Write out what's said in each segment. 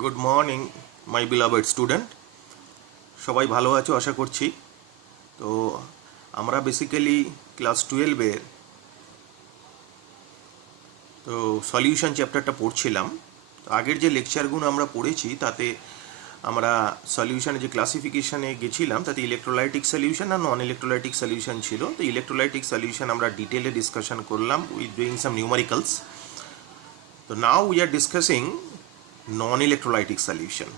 Good morning my beloved student, সবাই ভালো আছো আশা করছি। তো আমরা বেসিক্যালি ক্লাস 12-এর তো সলিউশন চ্যাপ্টারটা পড়ছিলাম। তো আগের যে লেকচারগুলো আমরা পড়েছি তাতে আমরা সলিউশনে যে ক্লাসিফিকেশানে গেছিলাম তাতে ইলেকট্রোলাইটিক সলিউশন আর নন ইলেকট্রোলাইটিক সলিউশন ছিল। তো ইলেকট্রোলাইটিক সলিউশন আমরা ডিটেলে ডিসকাশন করলাম উইথ ডুইং সাম নিউমারিক্যালস। তো now we are discussing non electrolytic solution.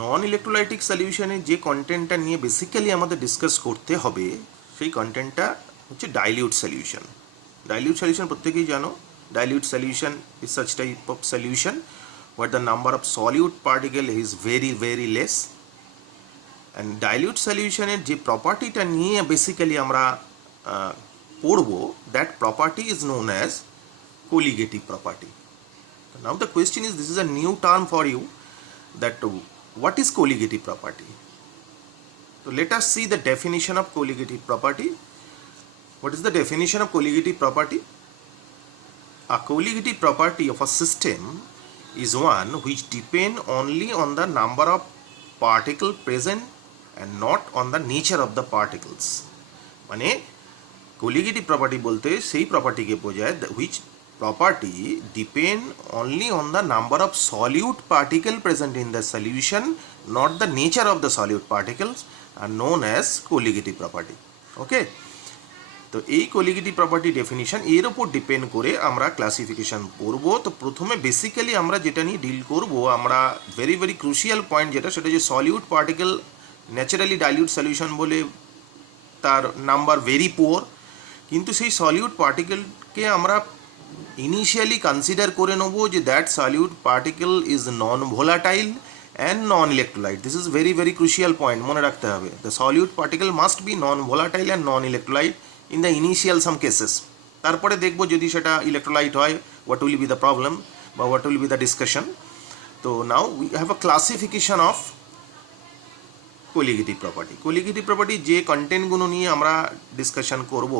Non electrolytic সলিউশনে যে কন্টেন্টটা নিয়ে বেসিক্যালি আমাদের ডিসকাস করতে হবে সেই কন্টেন্টটা হচ্ছে ডাইলিউট সলিউশন। ডাইলিউট সলিউশন প্রত্যেকেই জানো, dilute solution is such type of solution where the number of solute particle is very less, and dilute সলিউশনের যে প্রপার্টিটা নিয়ে বেসিক্যালি আমরা পড়বো, that property is known as colligative property. Now the question is, this is a new term for you, that what is colligative property. So let us see the definition of colligative property. What is the definition of colligative property? A colligative property of a system is one which depend only on the number of particles present and not on the nature of the particles. মানে colligative property বলতে সেই প্রপার্টিকে বোঝায় which property depend only on the number of solute particle present in the solution, not the nature of the solute particles, are known as colligative property. Okay, তো এই colligative property definition এর উপর depend করে আমরা classification করব। তো প্রথমে basically আমরা যেটা নিয়ে ডিল করব, আমরা ভেরি ক্রুশিয়াল পয়েন্ট যেটা, সেটা যে solute particle naturally dilute solution বলে তার নাম্বার ভেরি পুয়ার, কিন্তু সেই সলিউট পার্টিকেলকে আমরা ইনিশিয়ালি কনসিডার করে নেব যে that solute particle is non volatile and non electrolyte. This is very crucial point, মনে রাখতে হবে। The solute particle must be non volatile and non electrolyte in the initial some cases. তারপরে দেখবো যদি সেটা ইলেকট্রোলাইট হয়, what will be the problem বা what will be the discussion. তো now we have a classification of colligative property. Colligative property যে কন্টেন্টগুলো নিয়ে আমরা ডিসকাশন করব,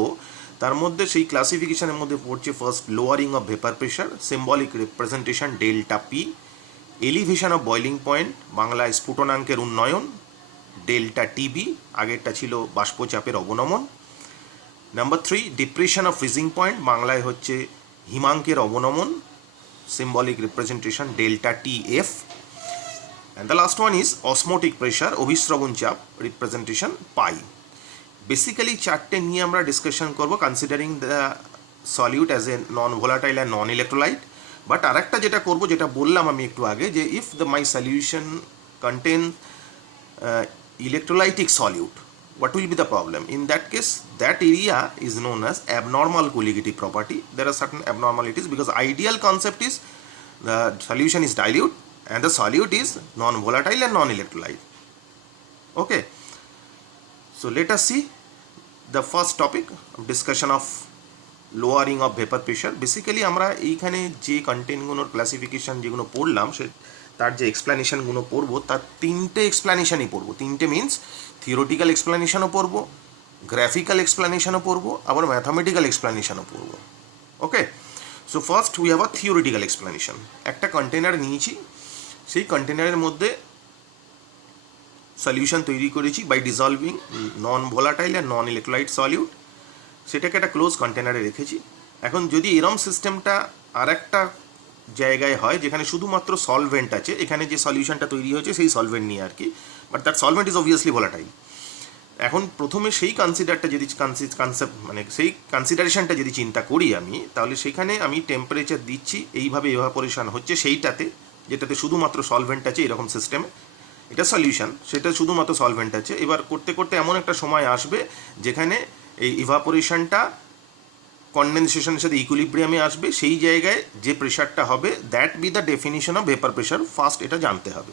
তার মধ্যে সেই ক্লাসিফিকেশনের মধ্যে পড়ছে first lowering of vapour pressure, symbolic representation delta P, elevation of boiling point, বাংলায় স্ফুটনাঙ্কের উন্নয়ন ডেল্টা টিবি, আগেরটা ছিল বাষ্পচাপের অবনমন। Number 3 depression of freezing point, বাংলায় হচ্ছে হিমাঙ্কের অবনমন, symbolic representation delta TF. and the last one is osmotic pressure, অভিস্রবণ চাপ, রিপ্রেজেন্টেশন পাই। বেসিক্যালি চারটে নিয়ে আমরা ডিসকাশন করব considering the solute as a non volatile and non electrolyte. But আরেকটা যেটা করব, যেটা বললাম আমি একটু আগে, যে if the my solution contain electrolytic solute, what will be the problem? In that case, that area is known as abnormal colligative property. There are certain abnormalities because ideal concept is the solution is dilute and the solute is non-volatile and non-electrolyte. Okay, so let us see the first topic of discussion of lowering of vapor pressure. Basically আমরা এইখানে যে কন্টেন্টগুলোর classification যেগুলো পড়লাম, সে তার যে এক্সপ্লানেশনগুলো পড়বো, তার তিনটে এক্সপ্লানেশনই পড়বো। তিনটে মিনস থিওরিটিক্যাল এক্সপ্লানেশনও পড়বো, গ্রাফিক্যাল এক্সপ্লানেশনও পড়বো, আবার ম্যাথামেটিক্যাল এক্সপ্লানেশনও পড়বো। Okay, so first we have a theoretical explanation. একটা কন্টেনার নিয়েছি, সেই কন্টেনারের মধ্যে সলিউশন তৈরি করেছি by dissolving non volatile and non electrolyte solute, সেটাকে একটা ক্লোজ কন্টেনারে রেখেছি। এখন যদি এরম সিস্টেমটা আর একটা জায়গায় হয় যেখানে শুধুমাত্র সলভেন্ট আছে, এখানে যে সলিউশনটা তৈরি হয়েছে সেই সলভেন্ট নিয়ে আর কি, but that solvent is obviously volatile. এখন প্রথমে সেই কনসিডারটা যদি কনসেপ্ট মানে সেই কনসিডারেশনটা যদি চিন্তা করি আমি, তাহলে সেখানে আমি টেম্পারেচার দিচ্ছি, এইভাবে ইভাপোরেশন হচ্ছে সেইটাতে, যেটাতে শুধুমাত্র সলভেন্ট আছে এরকম সিস্টেমে, এটা সলিউশন, সেটা শুধুমাত্র সলভেন্ট আছে। এবার করতে করতে এমন একটা সময় আসবে যেখানে এই ইভাপোরেশনটা কনডেনসেশনের সাথে ইকুইলিব্রিয়ামে আসবে, সেই জায়গায় যে প্রেশারটা হবে that be the definition of vapour pressure. First এটা জানতে হবে।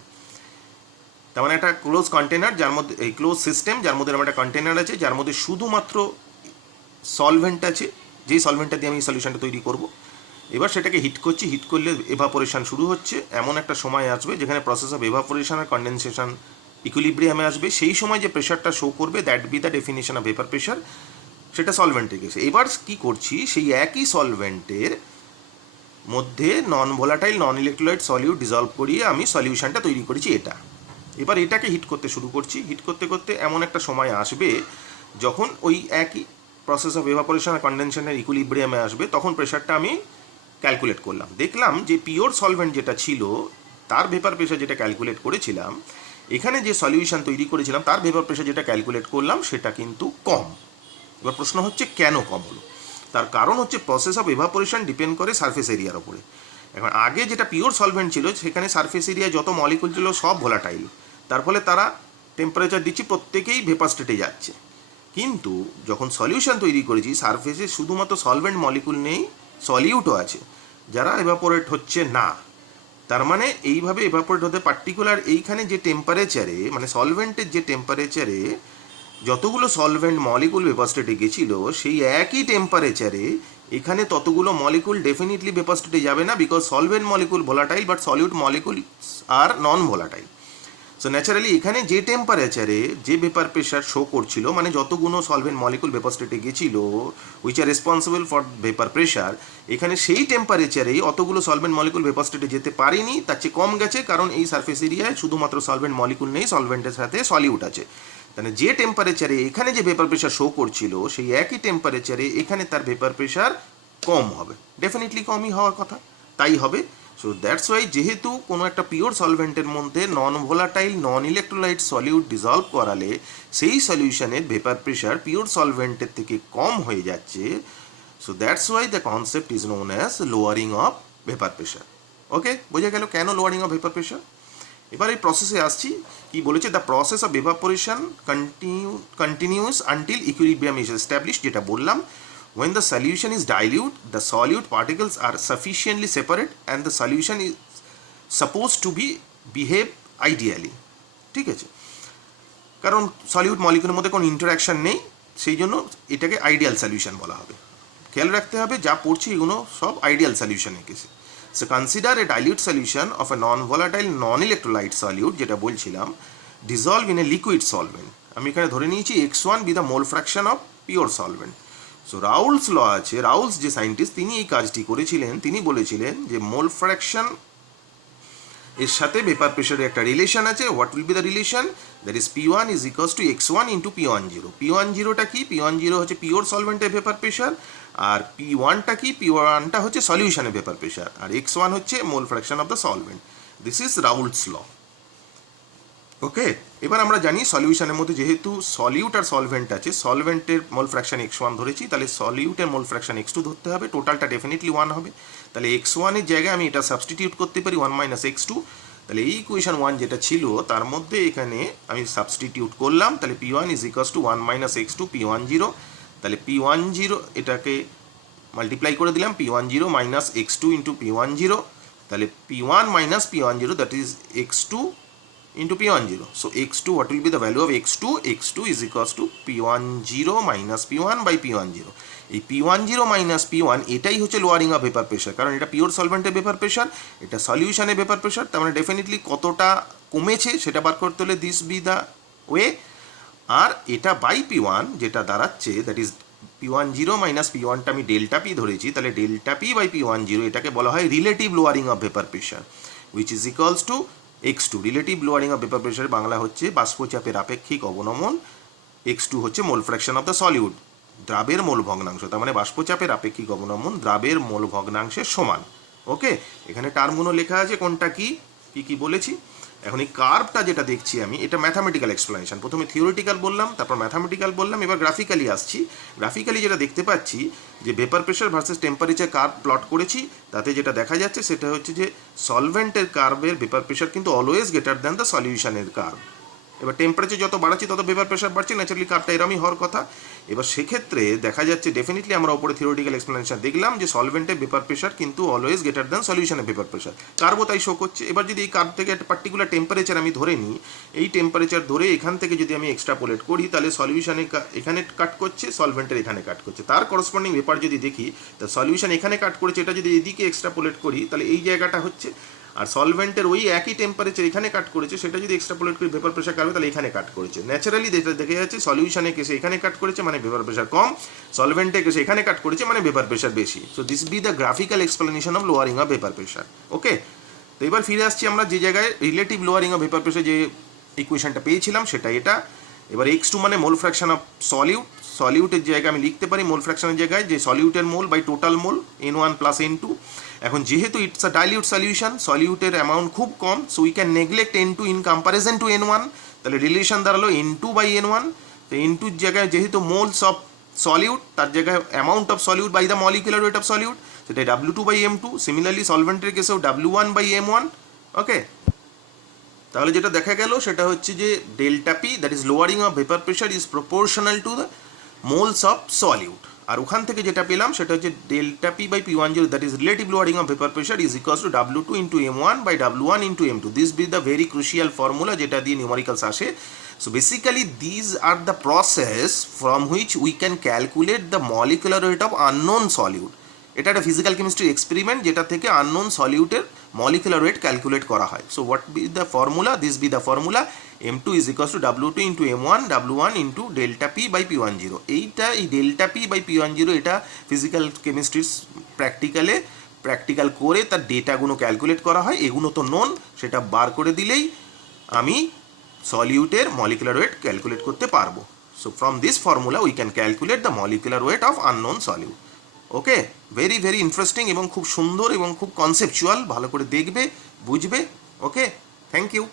তার মানে একটা ক্লোজ কন্টেনার যার মধ্যে, এই ক্লোজ সিস্টেম যার মধ্যে আমার একটা কন্টেনার আছে যার মধ্যে শুধুমাত্র সলভেন্ট আছে, যেই সলভেন্টটা দিয়ে আমি সলিউশনটা তৈরি করব। এবার সেটাকে হিট করছি, হিট করলে এভাপোরেশন শুরু হচ্ছে। এমন একটা সময় আসবে যেখানে প্রসেস অফ এভাপোরেশন আর কনডেনসেশন ইকুইলিব্রিয়ামে আসবে, সেই সময় যে প্রেশারটা শো করবে that be the definition of vapour pressure, সেটা সলভেন্টে গেছে। এবার কি করছি, সেই একই সলভেন্টের মধ্যে non volatile non electrolyte solute dissolved করিয়ে আমি সলিউশনটা তৈরি করেছি এটা। এবার এটাকে হিট করতে শুরু করছি। হিট করতে করতে এমন একটা সময় আসবে যখন ওই একই প্রসেস অফ এভাপোরেশন আর কনডেনশনের ইকুইলিব্রিয়ামে আসবে, তখন প্রেশারটা আমি ক্যালকুলেট করলাম। দেখলাম যে পিওর সলভেন্ট যেটা ছিল তার ভেপার প্রেশার যেটা ক্যালকুলেট করেছিলাম, এখানে যে সলিউশন তৈরি করেছিলাম তার ভেপার প্রেশার যেটা ক্যালকুলেট করলাম সেটা কিন্তু কম। এবার প্রশ্ন হচ্ছে কেন কম হলো? তার কারণ হচ্ছে প্রসেস অফ এভাপোরেশন ডিপেন্ড করে সারফেস এরিয়ার ওপরে। এখন আগে যেটা পিওর সলভেন্ট ছিল সেখানে সারফেস এরিয়া যত মলিকুল ছিল সব ভোলাটাইল, তার ফলে তারা টেম্পারেচার দিচ্ছি প্রত্যেকেই ভেপার স্টেটে যাচ্ছে। কিন্তু যখন সলিউশন তৈরি করেছি সারফেসে শুধুমাত্র সলভেন্ট মলিকুল নেই, সলিউটও আছে যারা এভাপোরেট হচ্ছে না। তার মানে এইভাবে এভাপোরেট হতে পার্টিকুলার এইখানে যে টেম্পারেচারে, মানে সলভেন্টের যে টেম্পারেচারে যতগুলো সলভেন্ট মলিকুল ভেপার স্টেটে গেছিলো সেই একই টেম্পারেচারে এখানে ততগুলো মলিকুল ডেফিনেটলি ভেপার স্টেটে যাবে না, because solvent molecule volatile but solute molecule are non volatile. So naturally এখানে যে টেম্পারেচারে যে ভেপার প্রেশার শো করছিল, মানে যতগুলো সলভেন্ট মলিকুল ভেপার স্টেটে গেছিল which are responsible for vapour pressure, এখানে সেই টেম্পারেচারেই অতগুলো সলভেন্ট মলিকুল ভেপার স্টেটে যেতে পারেনি, তার চেয়ে কম গেছে, কারণ এই সারফেস এরিয়ায় শুধুমাত্র সলভেন্ট মলিকুল নেই, সলভেন্টের সাথে সলিউট আছে। তাহলে যে টেম্পারেচারে এখানে যে ভেপার প্রেশার শো করছিল সেই একই টেম্পারেচারে এখানে তার ভেপার প্রেশার কম হবে, ডেফিনেটলি কমই হওয়ার কথা, তাই হবে। সো দ্যাটস ওয়াই যেহেতু কোনো একটা পিওর সলভেন্টের মধ্যে non volatile non electrolyte solute dissolve করালে সেই সলিউশনের ভেপার প্রেশার পিওর সলভেন্টের থেকে কম হয়ে যাচ্ছে। So that's why the concept is known as lowering of vapour pressure. Okay, বোঝা গেল কেন লোয়ারিং অফ ভেপার প্রেশার। এবার এই প্রসেসে আসছি, কি বলেছে, the process of evaporation continuous until equilibrium is established, যেটা বললাম। When the solution is dilute, the solute particles are sufficiently separate and the solution is supposed to behave ideally. ঠিক আছে, কারণ সলিউট মলিকুলের মধ্যে কোনো ইন্টারাকশন নেই, সেই জন্য এটাকে আইডিয়াল সলিউশন বলা হবে। খেয়াল রাখতে হবে যা পড়ছি এগুলো সব আইডিয়াল সলিউশনের কেসে। So consider a dilute solution of a non volatile non electrolyte solute, যেটা বলছিলাম, dissolve in a liquid solvent. আমি এখানে ধরে নিয়েছি x1 be the mole fraction of pure solvent. So Raoult's law আছে, রাউলস যে সায়েন্টিস্ট তিনি এই কাজটি করেছিলেন, তিনি বলেছিলেন যে মোল ফ্র্যাকশন এর সাথে ভেপার প্রেশারের একটা রিলেশন আছে। What will be the relation? That is P1 is equals to x1 into P10। P10টা কি? P10 হচ্ছে পিওর সলভেন্টের ভেপার প্রেশার, আর P1টা কি? P1টা হচ্ছে সলিউশনের ভেপার প্রেশার, আর x1 হচ্ছে mole fraction of the solvent. This is Raoult's law. Okay, এবার আমরা জানি সলিউশনের মধ্যে যেহেতু সলিউট আর সলভেন্ট আছে, সলভেন্টের মোল ফ্র্যাকশন x1 ধরেছি, তাহলে সলিউটের মোল ফ্র্যাকশন x2 ধরতে হবে, টোটালটা ডেফিনেটলি 1 হবে। তাহলে x1 এর জায়গায় আমি এটা সাবস্টিটিউট করতে পারি 1 মাইনাস x2। তাহলে এই ইকুয়েশন 1 যেটা ছিল তার মধ্যে এখানে আমি সাবস্টিটিউট করলাম, তাহলে P1 is equals two 1 minus x2 P10। তাহলে P10 এটাকে মাল্টিপ্লাই করে দিলাম, P10 minus x2 into P10, তাহলে P1 minus P10 that is x2 into P10. So x2, what will be the value of x2? x2 is equals to P10 minus P1 by P10. এই P10 minus P1 এটাই হচ্ছে lowering of vapour pressure, কারণ এটা pure সলভেন্টের vapour pressure, এটা সলিউশনের vapour pressure, তার মানে definitely কতটা কমেছে সেটা বার করতে হলে দিস বি দ্য ওয়ে। আর এটা বাই P1 যেটা দাঁড়াচ্ছে, দ্যাট ইজ P10 মাইনাস P1টা আমি ডেল্টা পি ধরেছি, তাহলে ডেল্টা পি বাই P10 এটাকে বলা হয় relative lowering of vapour pressure, which is equals to x2। Relative lowering of vapour pressure Bangla হচ্ছে বাষ্পচাপের আপেক্ষিক অবনমন, x2 হচ্ছে mole fraction of the solute, দ্রাবের মোল ভগ্নাংশ, তার মানে বাষ্পচাপের আপেক্ষিক অবনমন দ্রাবের মোল ভগ্নাংশের সমান। ওকে, এখানে টার্মগুলো লেখা আছে কোনটা কি কি বলেছি। এখন এই কার্ভটা যেটা দেখছি আমি, এটা ম্যাথামেটিক্যাল এক্সপ্লেনেশন। প্রথমে থিওরিটিক্যাল বললাম, তারপর ম্যাথামেটিক্যাল বললাম, এবার গ্রাফিক্যালি আসছি। গ্রাফিক্যালি যেটা দেখতে পাচ্ছি যে vapour pressure versus temperature curve plot করেছি, তাতে যেটা দেখা যাচ্ছে সেটা হচ্ছে যে সলভেন্টের কার্ভের ভেপার প্রেশার কিন্তু অলওয়েজ গ্রেটার দ্যান দ্য সলিউশনের কার্ভ। এবার টেম্পারেচার যত বাড়াচ্ছি তত ভেপার প্রেশার বাড়ছে, ন্যাচারালি কার্ভটা এরমই হওয়ার কথা। এবার সেক্ষেত্রে দেখা যাচ্ছে ডেফিনেটলি আমরা উপরে থিওরিটিক্যাল এক্সপ্লেনেশন দেখলাম যে সলভেন্টের ভেপার প্রেশার কিন্তু অলওয়েজ গ্রেটার দ্যান সলিউশনের ভেপার প্রেশার, কার্ভও তাই শো করছে। এবার যদি এই কার্ভ থেকে একটা পার্টিকুলার টেম্পারেচার আমি ধরে নিই, এই টেম্পারেচার ধরে এখান থেকে যদি আমি এক্সট্রাপোলেট করি, তাহলে সলিউশনে এখানে কাট করছে, সলভেন্টের এখানে কাট করছে, তার করসপন্ডিং ভেপার যদি দেখি, তা সলিউশন এখানে কাট করেছে, এটা যদি এদিকে এক্সট্রাপোলেট করি তাহলে এই জায়গাটা হচ্ছে, আর সলভেন্টের ওই একই টেম্পারেচার এখানে কাট করেছে, সেটা যদি এক্সট্রাপোলেট করে ভেপার প্রেশার কাটবে তাহলে এখানে কাট করেছে। ন্যাচারালি যেটা দেখে যাচ্ছে সলিউশনে কেসে এখানে কাট করেছে মানে ভেপার প্রেশার কম, সলভেন্টে কেসে এখানে কাট করেছে মানে ভেপার প্রেশার বেশি। So this be the graphical explanation of lowering of vapour pressure. Okay, তো এবার ফিরে আসছি আমরা যে জায়গায় relative lowering of vapour pressure যে ইকুয়েশনটা পেয়েছিলাম সেটা এটা। এবার x2 মানে মোল ফ্র্যাকশন অফ সলিউট, সলিউটের জায়গায় আমি লিখতে পারি মোল ফ্র্যাকশনের জায়গায় যে সলিউটের mole by total mole n1 plus n2। এখন যেহেতু ইটস আ ডাইলিউট সলিউশন, সলিউটের অ্যামাউন্ট খুব কম, so we can neglect n2 in comparison two n1, তাহলে রিলেশন দাঁড়ালো n2 বাই n1। তো n2 এর জায়গায় যেহেতু মোলস অফ সলিউট, তার জায়গায় amount of solute by the molecular weight of solute, সেটা w2 বাই m2। সিমিলারলি সলভেন্টের কেসেও w1 বাই m1। ওকে, তাহলে যেটা দেখা গেল সেটা হচ্ছে যে delta P that is lowering of vapour pressure is proportional to the moles of solute. আর ওখান থেকে যেটা পেলাম সেটা হচ্ছে delta P by P10 that is relative lowering of vapour pressure is equals to W2 into M1 by W1 into M2। This be the very crucial formula যেটা দিয়ে numericals আসে। So basically these are the process from which we can calculate the molecular weight of unknown solute. এটা একটা physical chemistry experiment যেটা থেকে unknown সলিউটের molecular weight calculate করা হয়। So what be the formula? This be the formula m2 is equals to W2 into M1 W1 into delta P by P10। এইটা এই delta P by P10 এটা physical কেমিস্ট্রির practical করে তার ডেটাগুলো calculate করা হয়। এগুলো তো নোন, সেটা বার করে দিলেই আমি সলিউটের মলিকুলার ওয়েট ক্যালকুলেট করতে পারবো। So from this formula we can calculate the molecular weight of unknown solute. Okay, very very interesting এবং খুব সুন্দর এবং খুব কনসেপচুয়াল, ভালো করে দেখবে বুঝবে। ওকে, থ্যাংক ইউ।